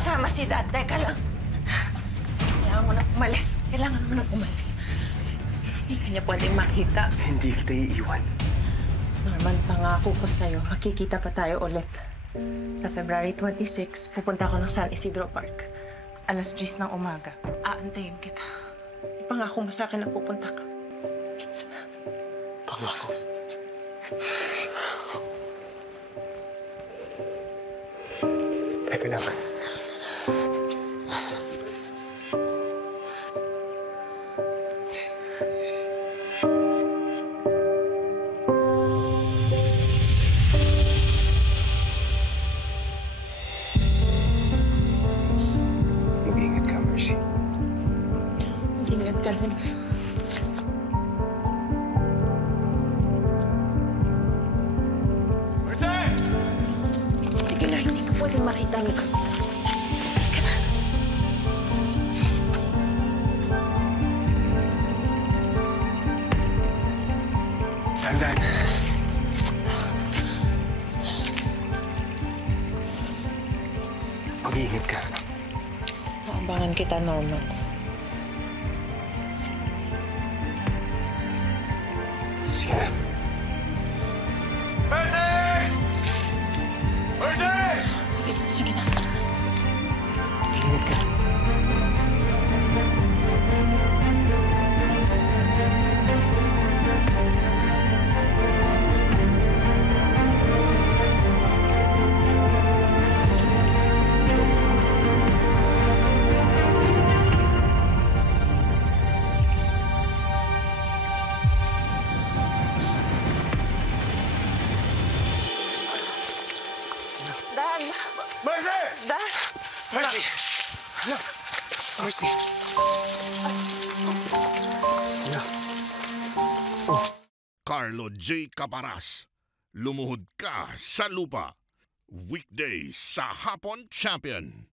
kasama si Dad. Teka lang. Kailangan mo na umalis. Kailangan mo na umalis. Hindi ka niya pwedeng makita. Hindi kita iiwan. Norman, pangako ko sa'yo, makikita pa tayo ulit. Sa February 26, pupunta ako ng San Isidro Park. 10:00 ng umaga. Aantayin kita. Ipangako mo sa akin na pupunta ka. Please na. Pangako. Teka lang. Mag-ingat ka, Mercy. Ingat ka din. Mercy! Sige na, hindi ko pwedeng makita mo. Teka na. Dandan. Mag-iingat ka. Aabangan kita, Norman. Sige na. Mercy! Mercy! Sige na. Mag-iingat ka. Dad! Mercy! Dad! Mercy! Mercy. Ano? Carlo J. Caparas, lumuhod ka sa lupa. Weekdays sa Hapon Champion.